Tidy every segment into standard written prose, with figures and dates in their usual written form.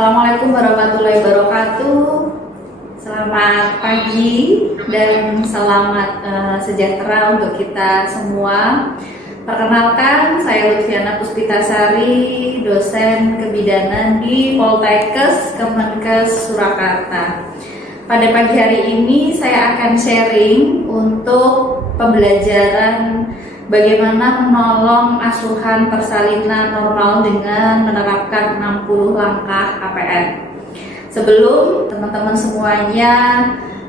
Assalamualaikum warahmatullahi wabarakatuh. Selamat pagi dan selamat sejahtera untuk kita semua. Perkenalkan, saya Lutfiana Puspitasari, dosen kebidanan di Poltekkes Kemenkes Surakarta. Pada pagi hari ini saya akan sharing untuk pembelajaran bagaimana menolong asuhan persalinan normal dengan menerapkan 60 langkah KPN. Sebelum teman-teman semuanya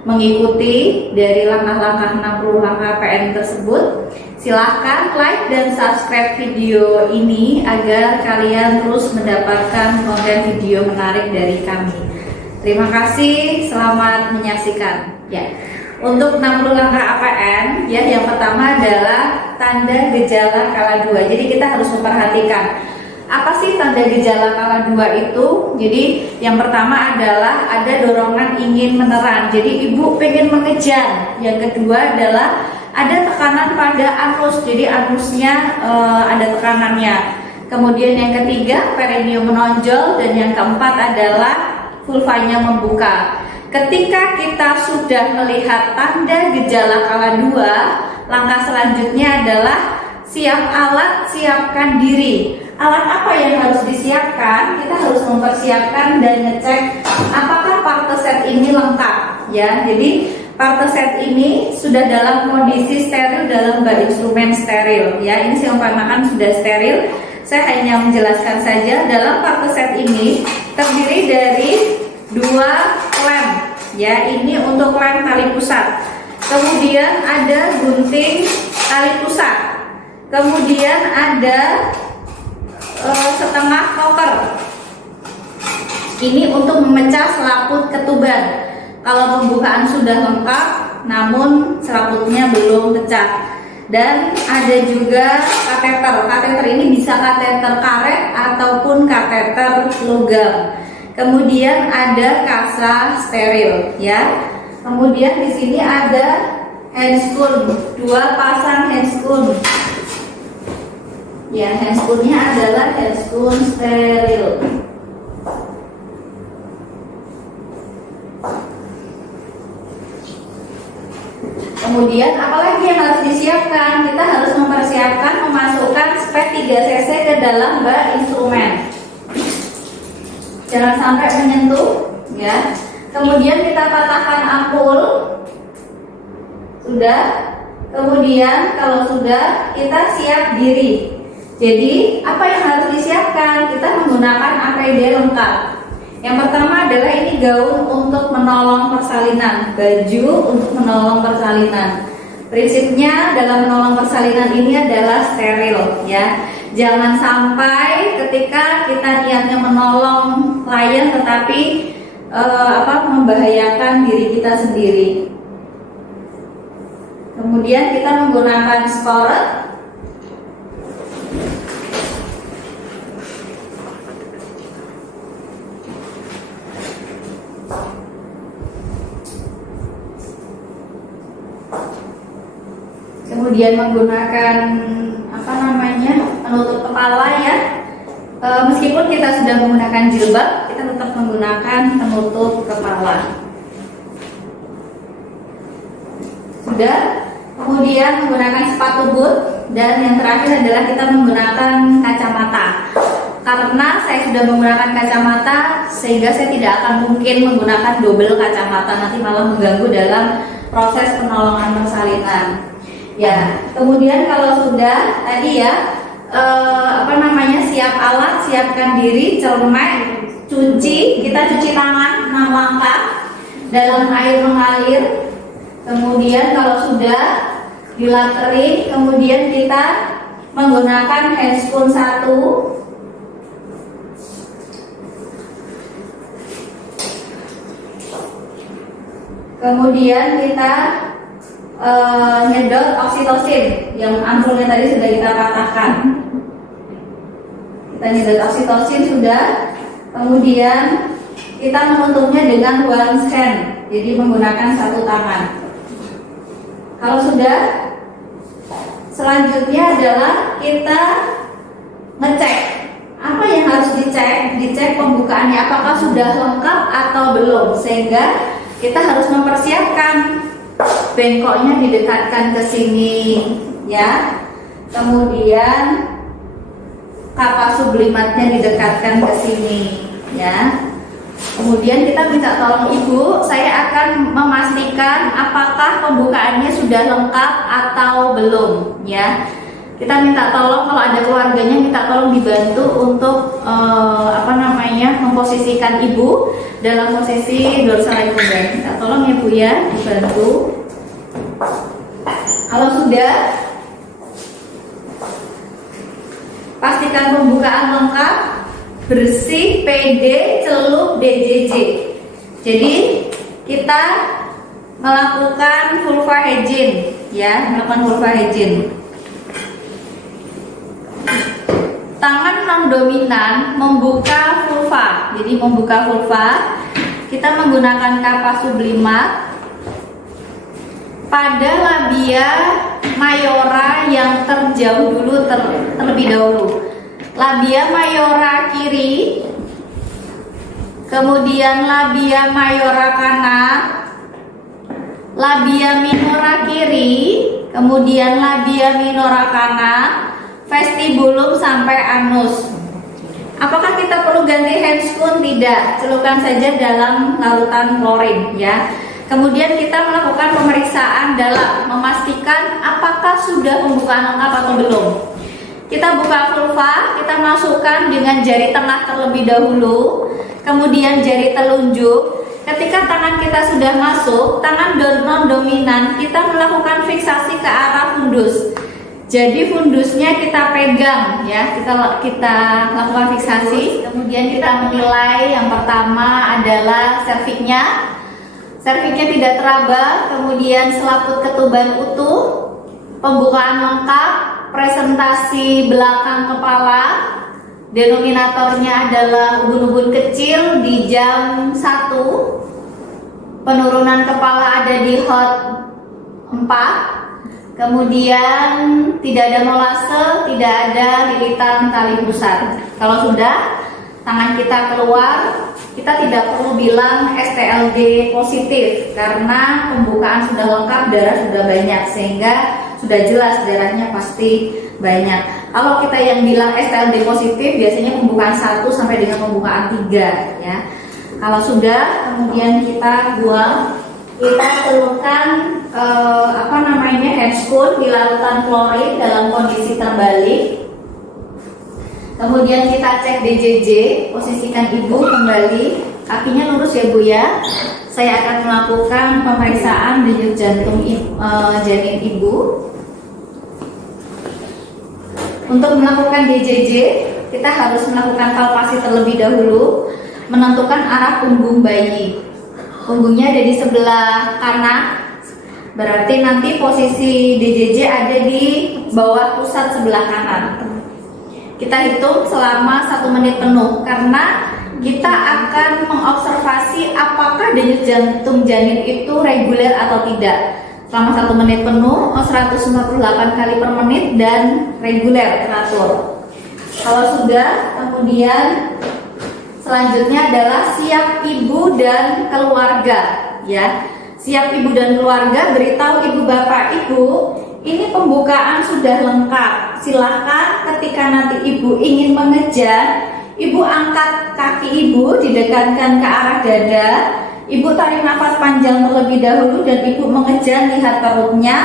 mengikuti dari langkah-langkah 60 langkah KPN tersebut, silahkan like dan subscribe video ini agar kalian terus mendapatkan konten video menarik dari kami. Terima kasih, selamat menyaksikan. Ya. Untuk 60 langkah APN, ya, yang pertama adalah tanda gejala kala 2. Jadi kita harus memperhatikan apa sih tanda gejala kala 2 itu. Jadi yang pertama adalah ada dorongan ingin meneran. Jadi ibu pengen mengejar. Yang kedua adalah ada tekanan pada anus. Jadi anusnya ada tekanannya. Kemudian yang ketiga perineum menonjol, dan yang keempat adalah vulvanya membuka. Ketika kita sudah melihat tanda gejala kala 2, langkah selanjutnya adalah siap alat, siapkan diri. Alat apa yang harus disiapkan? Kita harus mempersiapkan dan ngecek apakah parteset ini lengkap, ya. Jadi parteset ini sudah dalam kondisi steril dalam bak instrumen steril, ya. Ini saya umpamakan sudah steril. Saya hanya menjelaskan saja dalam parteset ini terdiri dari 2 lem, ya, ini untuk lem tali pusat. Kemudian ada gunting tali pusat. Kemudian ada setengah koker. Ini untuk memecah selaput ketuban. Kalau pembukaan sudah lengkap, namun selaputnya belum pecah. Dan ada juga kateter. Kateter ini bisa kateter karet ataupun kateter logam. Kemudian ada kasa steril, ya. Kemudian di sini ada handscoon, 2 pasang handscoon. Ya, handscoonnya adalah handscoon steril. Kemudian apalagi yang harus disiapkan? Kita harus mempersiapkan memasukkan spek 3 cc ke dalam bak instrumen. Jangan sampai menyentuh, ya. Kemudian kita patahkan ampul. Sudah. Kemudian kalau sudah, kita siap diri. Jadi apa yang harus disiapkan? Kita menggunakan APD lengkap. Yang pertama adalah ini gaun untuk menolong persalinan, baju untuk menolong persalinan. Prinsipnya dalam menolong persalinan ini adalah steril, ya. Jangan sampai ketika kita niatnya menolong klien tetapi membahayakan diri kita sendiri. Kemudian kita menggunakan sporet. Kemudian menggunakan penutup kepala, ya. Meskipun kita sudah menggunakan jilbab, kita tetap menggunakan penutup kepala. Sudah. Kemudian menggunakan sepatu boot, dan yang terakhir adalah kita menggunakan kacamata. Karena saya sudah menggunakan kacamata, sehingga saya tidak akan mungkin menggunakan double kacamata, nanti malah mengganggu dalam proses penolongan persalinan. Ya, kemudian kalau sudah tadi, ya, siap alat, siapkan diri, celemek, cuci. Kita cuci tangan 6 langkah dalam air mengalir. Kemudian kalau sudah dilap kering, kemudian kita menggunakan handscoon 1. Kemudian kita nyedot oksitosin yang ampulnya tadi sudah kita patahkan. Kita nyedot oksitosin sudah. Kemudian kita menutupnya dengan one hand, jadi menggunakan 1 tangan. Kalau sudah, selanjutnya adalah kita ngecek apa yang harus dicek pembukaannya apakah sudah lengkap atau belum, sehingga kita harus mempersiapkan bengkoknya didekatkan ke sini ya. Kemudian kapas sublimatnya didekatkan ke sini ya. Kemudian kita minta tolong ibu, saya akan memastikan apakah pembukaannya sudah lengkap atau belum ya. Kita minta tolong, kalau ada keluarganya minta tolong dibantu untuk memposisikan ibu dalam posisi dorsal recumbens. Minta tolong ya Bu ya, dibantu. Kalau sudah, pastikan pembukaan lengkap, bersih, PD, celup, DJJ. Jadi kita melakukan vulva hygiene ya, melakukan vulva hygiene. Tangan non dominan membuka vulva. Jadi membuka vulva, kita menggunakan kapas sublimat pada labia mayora yang terjauh dulu terlebih dahulu. Labia mayora kiri, kemudian labia mayora kanan, labia minora kiri, kemudian labia minora kanan, vestibulum sampai anus. Apakah kita perlu ganti handscoon? Tidak, celupkan saja dalam larutan klorin ya. Kemudian kita melakukan pemeriksaan dalam, memastikan apakah sudah pembukaan lengkap atau belum. Kita buka vulva, kita masukkan dengan jari tengah terlebih dahulu, kemudian jari telunjuk. Ketika tangan kita sudah masuk, tangan non dominan, kita melakukan fiksasi ke arah fundus. Jadi fundusnya kita pegang ya, kita lakukan fiksasi. Kemudian kita menilai, yang pertama adalah serviknya. Serviknya tidak teraba, kemudian selaput ketuban utuh, pembukaan lengkap, presentasi belakang kepala, denominatornya adalah ubun-ubun kecil di jam 1, penurunan kepala ada di hot 4, kemudian tidak ada molase, tidak ada lilitan tali pusat. Kalau sudah tangan kita keluar, kita tidak perlu bilang STLG positif karena pembukaan sudah lengkap, darah sudah banyak, sehingga sudah jelas darahnya pasti banyak. Kalau kita yang bilang STLG positif, biasanya pembukaan 1 sampai dengan pembukaan 3 ya. Kalau sudah, kemudian kita buang, kita celupkan handscoon di larutan klorin dalam kondisi terbalik. Kemudian kita cek DJJ, posisikan ibu kembali, kakinya lurus ya Bu ya. Saya akan melakukan pemeriksaan denyut jantung janin ibu. Untuk melakukan DJJ, kita harus melakukan palpasi terlebih dahulu, menentukan arah punggung bayi. Punggungnya ada di sebelah kanan, berarti nanti posisi DJJ ada di bawah pusat sebelah kanan. Kita hitung selama 1 menit penuh, karena kita akan mengobservasi apakah denyut jantung janin itu reguler atau tidak. Selama 1 menit penuh, 148 kali per menit dan reguler teratur. Kalau sudah, kemudian selanjutnya adalah siap ibu dan keluarga ya. Siap ibu dan keluarga, beritahu ibu bapak ibu, ini pembukaan sudah lengkap. Silahkan ketika nanti ibu ingin mengejar, ibu angkat kaki ibu, didekatkan ke arah dada. Ibu tarik nafas panjang terlebih dahulu dan ibu mengejar, lihat perutnya,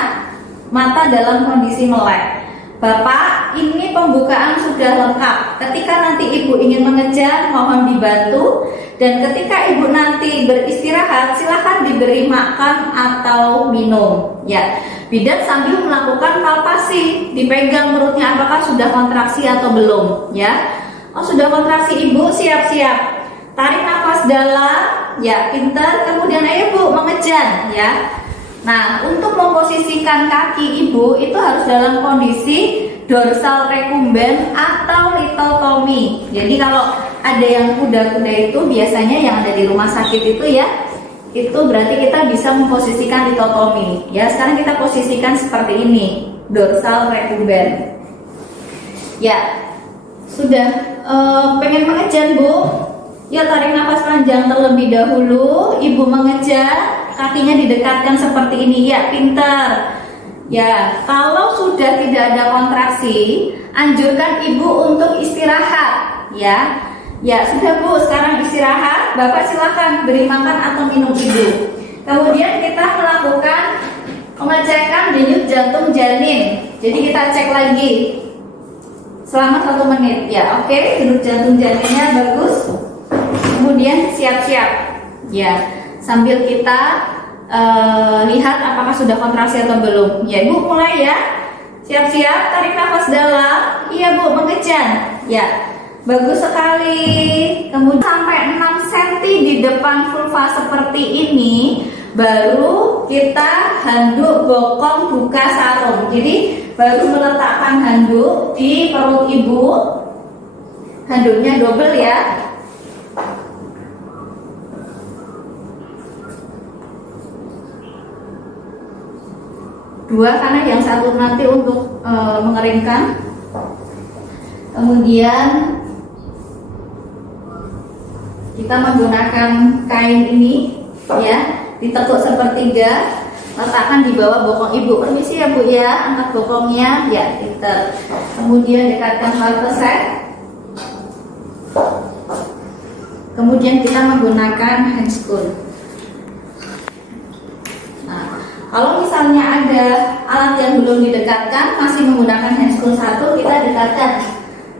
mata dalam kondisi melek. Bapak, ini pembukaan sudah lengkap. Ketika nanti ibu ingin mengejar, mohon dibantu. Dan ketika ibu nanti beristirahat, silahkan diberi makan atau minum ya. Bidan sambil melakukan palpasi, dipegang perutnya apakah sudah kontraksi atau belum ya. Oh sudah kontraksi ibu, siap-siap. Tarik nafas dalam, ya pintar. Kemudian ayo Bu mengejar ya. Nah untuk memposisikan kaki ibu itu harus dalam kondisi dorsal recumbens atau lithotomy. Jadi kalau ada yang kuda-kuda itu biasanya yang ada di rumah sakit itu ya, itu berarti kita bisa memposisikan lithotomy. Ya sekarang kita posisikan seperti ini, dorsal recumbens. Ya. Sudah pengen mengejan, Bu? Ya, tarik nafas panjang terlebih dahulu. Ibu mengejar, kakinya didekatkan seperti ini. Ya, pintar. Ya, kalau sudah tidak ada kontraksi, anjurkan ibu untuk istirahat. Ya, ya sudah Bu, sekarang istirahat. Bapak silakan beri makan atau minum ibu. Kemudian kita melakukan pengecekan denyut jantung janin. Jadi kita cek lagi selama 1 menit. Ya, oke, denyut jantung janinnya bagus. Kemudian siap-siap. Ya, sambil kita lihat apakah sudah kontraksi atau belum. Ya, Ibu mulai ya. Siap-siap, tarik nafas dalam. Iya, Bu, mengejan. Ya, bagus sekali. Kemudian sampai 6 cm di depan vulva seperti ini, baru kita handuk bokong buka sarung. Jadi baru meletakkan handuk di perut ibu. Handuknya double ya. Dua, karena yang satu nanti untuk mengeringkan. Kemudian kita menggunakan kain ini ya, ditekuk sepertiga, letakkan di bawah bokong ibu. Permisi ya Bu ya, angkat bokongnya. Ya, pintar. Kemudian dekatkan valveset. Kemudian kita menggunakan handscoon. Kalau misalnya ada alat yang belum didekatkan, masih menggunakan handscoon 1, kita dekatkan.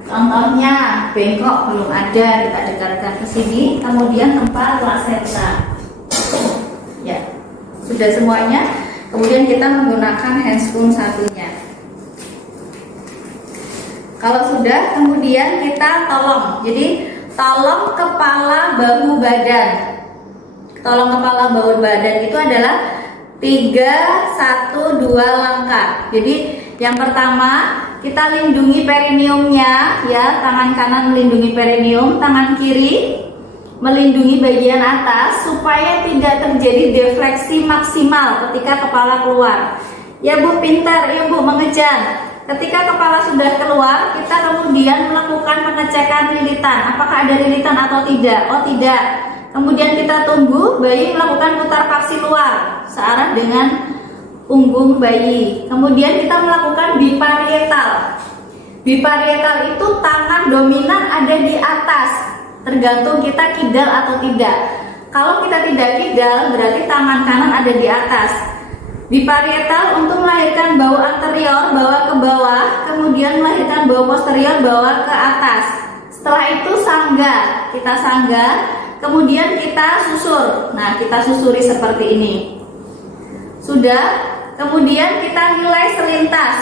Contohnya bengkok belum ada, kita dekatkan ke sini. Kemudian tempat plasenta. Ya, sudah semuanya. Kemudian kita menggunakan handscoon 1-nya. Kalau sudah, kemudian kita tolong. Jadi tolong kepala, bahu, badan. Tolong kepala, bahu, badan itu adalah 3, 1, 2 langkah. Jadi yang pertama kita lindungi perineumnya ya, tangan kanan melindungi perineum, tangan kiri melindungi bagian atas supaya tidak terjadi defleksi maksimal ketika kepala keluar. Ya Bu, pintar, ya Bu, mengejar. Ketika kepala sudah keluar, kita kemudian melakukan pengecekan lilitan. Apakah ada lilitan atau tidak? Oh, tidak. Kemudian kita tunggu bayi melakukan putar paksi luar searah dengan punggung bayi. Kemudian kita melakukan biparietal. Biparietal itu tangan dominan ada di atas, tergantung kita kidal atau tidak. Kalau kita tidak kidal, berarti tangan kanan ada di atas. Biparietal untuk melahirkan bau anterior, bawa ke bawah, kemudian melahirkan bau posterior, bawa ke atas. Setelah itu sangga, kita sangga. Kemudian kita susur. Nah, kita susuri seperti ini. Sudah. Kemudian kita nilai selintas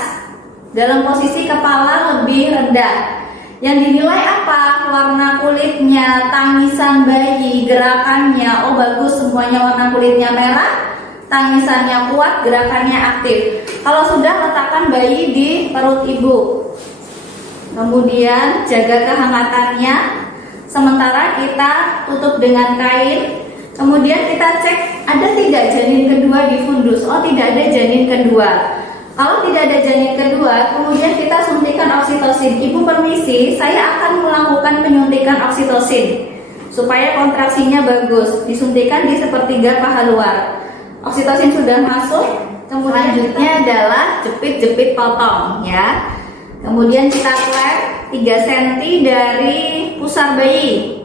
dalam posisi kepala lebih rendah. Yang dinilai apa? Warna kulitnya, tangisan bayi, gerakannya. Oh bagus, semuanya warna kulitnya merah, tangisannya kuat, gerakannya aktif. Kalau sudah, letakkan bayi di perut ibu. Kemudian jaga kehangatannya. Sementara kita tutup dengan kain. Kemudian kita cek ada tidak janin kedua di fundus. Oh, tidak ada janin kedua. Kalau tidak ada janin kedua, kemudian kita suntikan oksitosin. Ibu permisi, saya akan melakukan penyuntikan oksitosin supaya kontraksinya bagus. Disuntikan di sepertiga paha luar. Oksitosin sudah masuk. Kemudian selanjutnya adalah jepit-jepit potong ya. Kemudian kita klep 3 cm dari pusar bayi.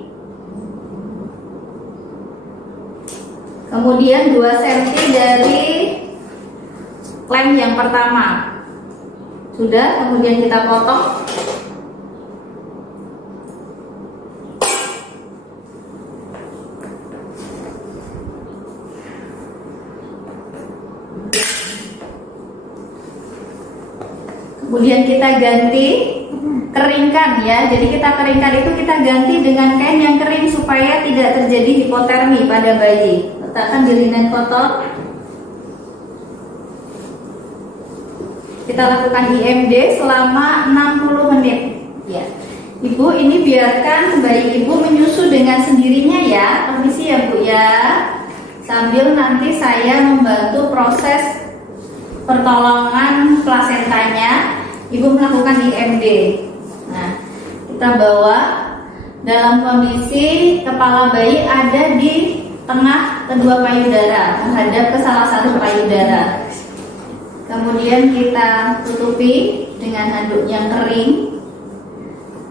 Kemudian 2 cm dari lem yang pertama. Sudah, kemudian kita potong. Kemudian kita ganti, keringkan ya. Jadi kita keringkan itu kita ganti dengan kain yang kering supaya tidak terjadi hipotermi pada bayi. Letakkan di linen kotor. Kita lakukan IMD selama 60 menit. Ya, Ibu, ini biarkan bayi Ibu menyusu dengan sendirinya ya. Permisi ya Bu ya. Sambil nanti saya membantu proses pertolongan plasentanya. Ibu melakukan IMD. Nah, kita bawa dalam kondisi kepala bayi ada di tengah kedua payudara, menghadap ke salah satu payudara. Kemudian kita tutupi dengan handuk yang kering.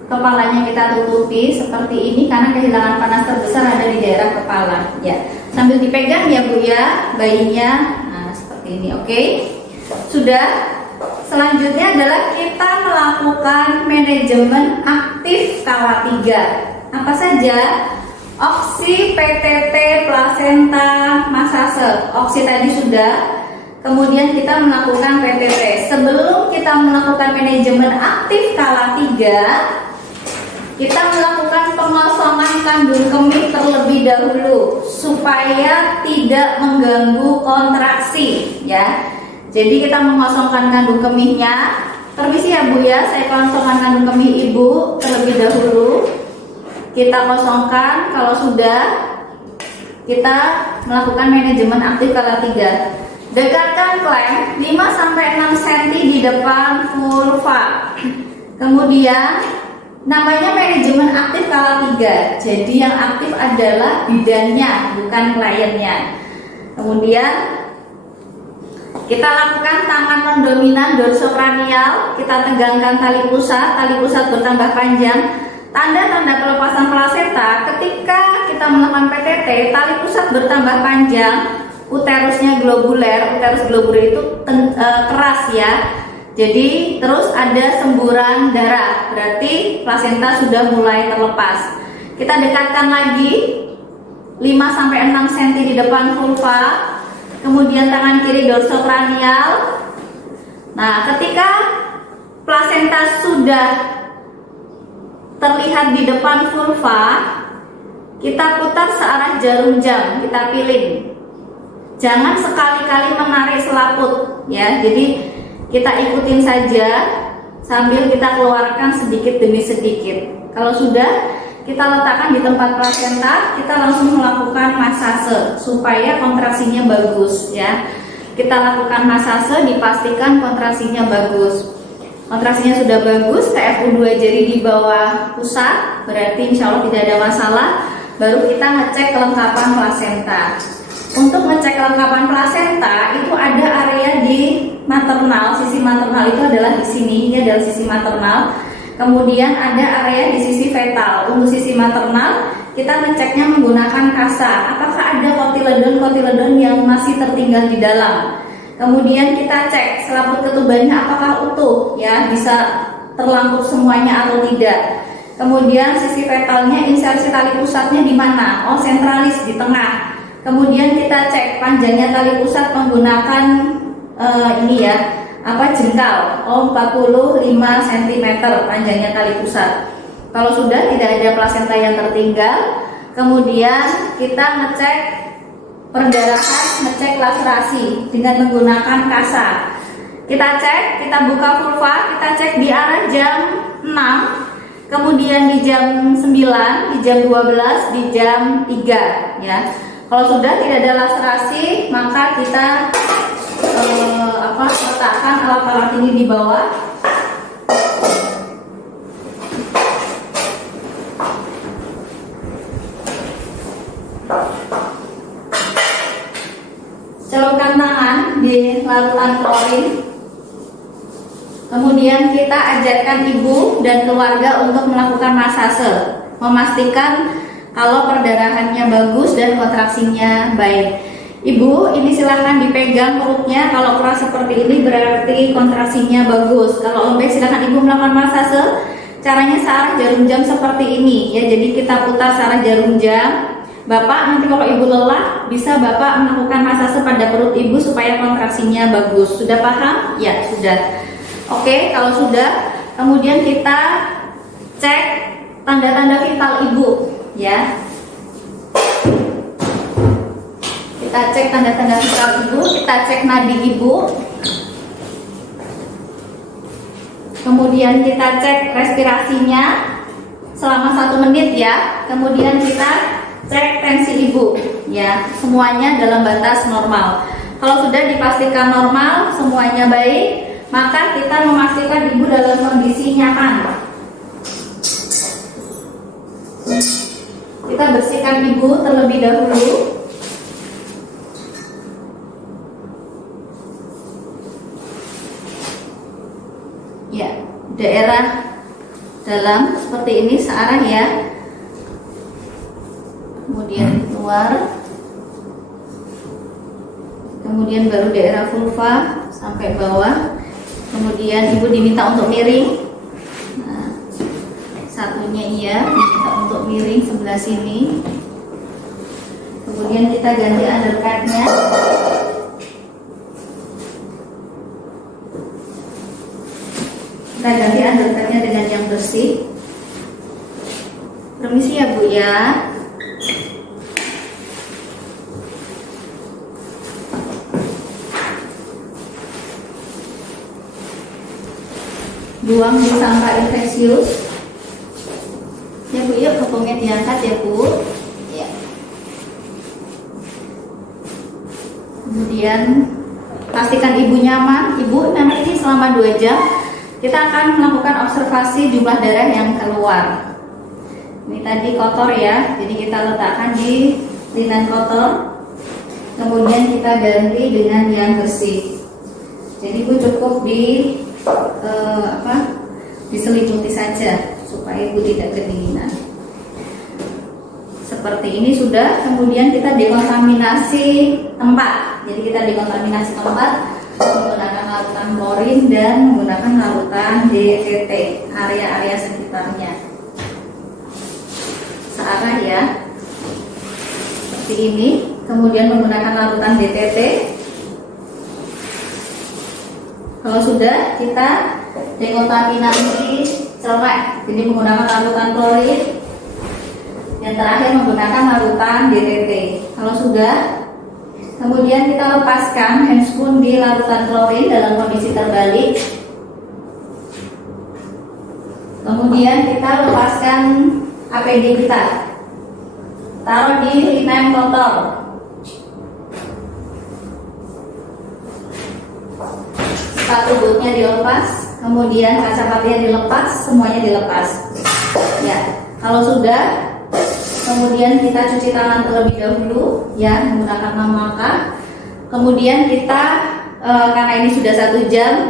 Kepalanya kita tutupi seperti ini karena kehilangan panas terbesar ada di daerah kepala. Ya, sambil dipegang ya Bu ya, bayinya. Nah, seperti ini, oke? Sudah. Selanjutnya adalah kita melakukan manajemen aktif kala 3. Apa saja? Oksi, PTT, plasenta, masase. Oksi tadi sudah. Kemudian kita melakukan PTT. Sebelum kita melakukan manajemen aktif kala 3, kita melakukan pengosongan kandung kemih terlebih dahulu supaya tidak mengganggu kontraksi, ya. Jadi kita mengosongkan kandung kemihnya. Permisi ya Bu ya, saya kosongkan kandung kemih Ibu terlebih dahulu. Kita kosongkan. Kalau sudah, kita melakukan manajemen aktif kala 3. Dekatkan klem 5-6 cm di depan vulva. Kemudian namanya manajemen aktif kala 3. Jadi yang aktif adalah bidannya, bukan kliennya. Kemudian kita lakukan tangan mendominan dorsokranial. Kita tegangkan tali pusat bertambah panjang. Tanda-tanda pelepasan plasenta ketika kita melakukan PTT, tali pusat bertambah panjang, uterusnya globuler. Uterus globuler itu keras ya. Jadi terus ada semburan darah, berarti plasenta sudah mulai terlepas. Kita dekatkan lagi 5-6 cm di depan vulva. Kemudian tangan kiri dorsokranial. Nah, ketika plasenta sudah terlihat di depan vulva, kita putar searah jarum jam, kita pilih. Jangan sekali-kali menarik selaput, ya. Jadi kita ikutin saja sambil kita keluarkan sedikit demi sedikit. Kalau sudah, kita letakkan di tempat plasenta, kita langsung melakukan masase supaya kontraksinya bagus, ya. Kita lakukan masase, dipastikan kontraksinya bagus. Kontraksinya sudah bagus, TFU2 jari di bawah pusat, berarti insya Allah tidak ada masalah. Baru kita ngecek kelengkapan plasenta. Untuk ngecek kelengkapan plasenta itu ada area di maternal, sisi maternal itu adalah di sini, ini adalah sisi maternal. Kemudian ada area di sisi fetal. Untuk sisi maternal kita ngeceknya menggunakan kasa. Apakah ada kotiledon yang masih tertinggal di dalam. Kemudian kita cek selaput ketubannya apakah utuh, ya, bisa terlampur semuanya atau tidak. Kemudian sisi fetalnya, insersi tali pusatnya di mana? Oh, sentralis di tengah. Kemudian kita cek panjangnya tali pusat menggunakan ini ya, jengkal. Oh, 45 cm panjangnya tali pusat. Kalau sudah tidak ada plasenta yang tertinggal, kemudian kita ngecek perdarahan, ngecek laserasi dengan menggunakan kasa. Kita cek, kita buka vulva, kita cek di arah jam 6, kemudian di jam 9, di jam 12, di jam 3, ya. Kalau sudah tidak ada laserasi, maka kita letakkan alat-alat ini di bawah. Celupkan tangan di larutan klorin. Kemudian kita ajarkan ibu dan keluarga untuk melakukan masase, memastikan kalau perdarahannya bagus dan kontraksinya baik. Ibu, ini silahkan dipegang perutnya. Kalau keras seperti ini berarti kontraksinya bagus. Kalau lembek silahkan ibu melakukan masase. Caranya searah jarum jam seperti ini, ya. Jadi kita putar searah jarum jam. Bapak nanti kalau ibu lelah bisa bapak melakukan masase pada perut ibu supaya kontraksinya bagus. Sudah paham? Ya, sudah. Oke, kalau sudah, kemudian kita cek tanda-tanda vital ibu, ya. Kita cek tanda-tanda vital ibu, kita cek nadi ibu. Kemudian kita cek respirasinya selama 1 menit, ya. Kemudian kita cek tensi ibu, ya. Semuanya dalam batas normal. Kalau sudah dipastikan normal, semuanya baik, maka kita memastikan ibu dalam kondisi nyaman. bersihkan ibu terlebih dahulu. Ya, daerah dalam seperti ini searah ya. Kemudian keluar. Kemudian baru daerah vulva sampai bawah. Kemudian ibu diminta untuk miring. Nah, satunya iya, diminta untuk miring sebelah sini. Kemudian kita ganti undercutnya. Kita ganti undercutnya dengan yang bersih. Permisi ya Bu ya. Buang di sampah infeksius. Ya Bu, yuk popongnya diangkat ya Bu. Ya. Kemudian pastikan ibu nyaman. Ibu nanti ini selama 2 jam kita akan melakukan observasi jumlah darah yang keluar. Ini tadi kotor ya, jadi kita letakkan di linen kotor. Kemudian kita ganti dengan yang bersih. Jadi ibu cukup diselimuti saja supaya ibu tidak kedinginan. Seperti ini sudah. Kemudian kita dekontaminasi tempat. Jadi kita dekontaminasi tempat menggunakan larutan klorin dan menggunakan larutan DTT, area-area sekitarnya. Searah ya, seperti ini. Kemudian menggunakan larutan DTT. Kalau sudah, kita dekontaminasi celek, jadi menggunakan larutan klorin. Yang terakhir menggunakan larutan DTT. Kalau sudah, kemudian kita lepaskan handspoon di larutan klorin dalam kondisi terbalik. Kemudian kita lepaskan APD kita, taruh di linen kotor. Sepatu bootnya dilepas, kemudian kacamatanya dilepas, semuanya dilepas. Ya, kalau sudah, kemudian kita cuci tangan terlebih dahulu, ya, menggunakan mangkak. Kemudian kita, karena ini sudah 1 jam,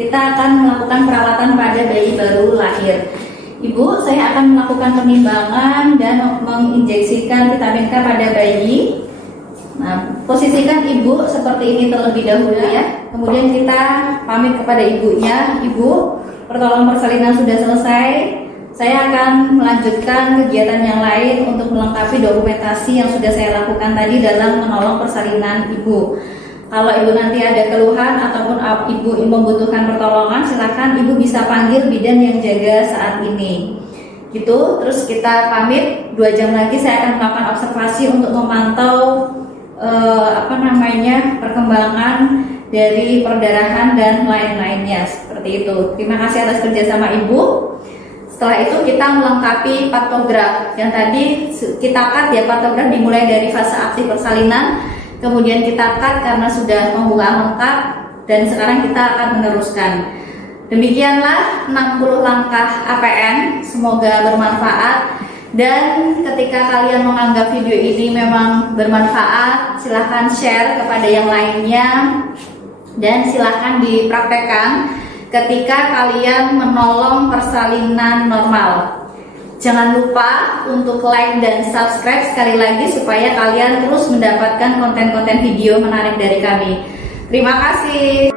kita akan melakukan perawatan pada bayi baru lahir. Ibu, saya akan melakukan penimbangan dan menginjeksikan vitamin K pada bayi. Nah, posisikan ibu seperti ini terlebih dahulu ya. Kemudian kita pamit kepada ibunya. Ibu, pertolongan persalinan sudah selesai. Saya akan melanjutkan kegiatan yang lain untuk melengkapi dokumentasi yang sudah saya lakukan tadi dalam menolong persalinan ibu. Kalau ibu nanti ada keluhan ataupun ibu membutuhkan pertolongan, silakan ibu bisa panggil bidan yang jaga saat ini. Gitu, terus kita pamit. 2 jam lagi saya akan melakukan observasi untuk memantau perkembangan dari perdarahan dan lain-lainnya seperti itu. Terima kasih atas kerjasama ibu. Setelah itu kita melengkapi pantograf yang tadi kita cut ya. Pantograf dimulai dari fase aktif persalinan, kemudian kita cut karena sudah membuka lengkap, dan sekarang kita akan meneruskan. Demikianlah 60 langkah APN, semoga bermanfaat. Dan ketika kalian menganggap video ini memang bermanfaat, silahkan share kepada yang lainnya dan silahkan dipraktekkan ketika kalian menolong persalinan normal. Jangan lupa untuk like dan subscribe sekali lagi supaya kalian terus mendapatkan konten-konten video menarik dari kami. Terima kasih.